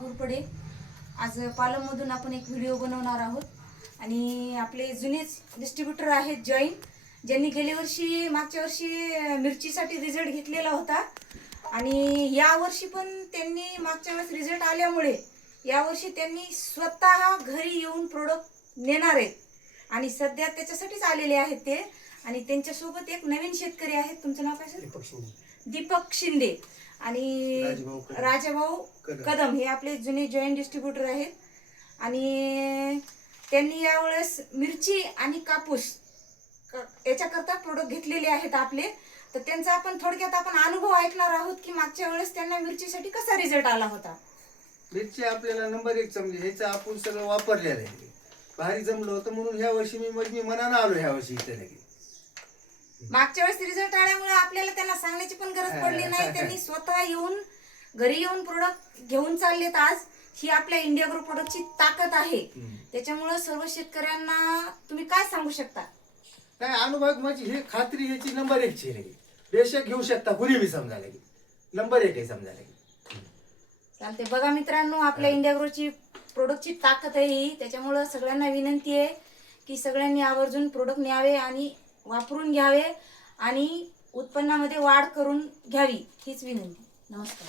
घोरपडे आज पालममधून आपण एक व्हिडिओ बनवणार आहोत आणि आपले जुनेच डिस्ट्रीब्युटर आहेत जॉईन, ज्यांनी गेल्या वर्षी मागच्या वर्षी मिरचीसाठी रिझल्ट घेतलेला होता आणि या वर्षी पण त्यांनी मागच्या वेळेस रिझल्ट आल्यामुळे यावर्षी त्यांनी स्वतः घरी येऊन प्रोडक्ट नेणार आहेत आणि सध्या त्याच्यासाठीच आलेले आहेत ते. आणि त्यांच्यासोबत एक नवीन शेतकरी आहेत. तुमचं नाव काय सर? दीपक शिंदे आणि राजाभाऊ कदम हे आपले जुने जॉईंट डिस्ट्रीब्युटर आहेत. आणि त्यांनी यावेळेस मिरची आणि कापूस याच्याकरता प्रोडक्ट घेतलेले आहेत आपले. तर त्यांचा आपण थोडक्यात आपण अनुभव ऐकणार आहोत की मागच्या वेळेस त्यांना मिरचीसाठी कसा रिझल्ट आला होता. मिरची आपल्याला नंबर 1 जमली. ह्याचं आपण सगळं वापरलेलं आहे, भारी जमलं होतं म्हणून ह्या वर्षी मी मनानं आलो ह्या वर्षी इथे लगे. मागच्या वेळेस रिझल्ट आल्यामुळे आपल्याला त्यांना सांगण्याची पण गरज पडली नाही. त्यांनी स्वतः येऊन घरी येऊन प्रोडक्ट घेऊन चाललेत. आज ही आपल्या इंडिया ग्रो प्रोडक्टची ताकद आहे. त्याच्यामुळे सर्व शेतकऱ्यांना तुम्ही काय सांगू शकता? काय अनुभव माझी हे खात्री ह्याची नंबर 1 ची लगे. बेशक घेऊ शकता कुणी बी समजा लगे. नंबर 1 आहे समजा लगे. चालते. बघा मित्रांनो, आपल्या इंडिया ग्रोची प्रोडक्टची ताकद आहे ही. त्याच्यामुळे सगळ्यांना विनंती आहे की सगळ्यांनी आवर्जून प्रोडक्ट न्यावे आणि वापरून घ्यावे आणि उत्पन्नामध्ये वाढ करून घ्यावी, हीच विनंती. नमस्कार.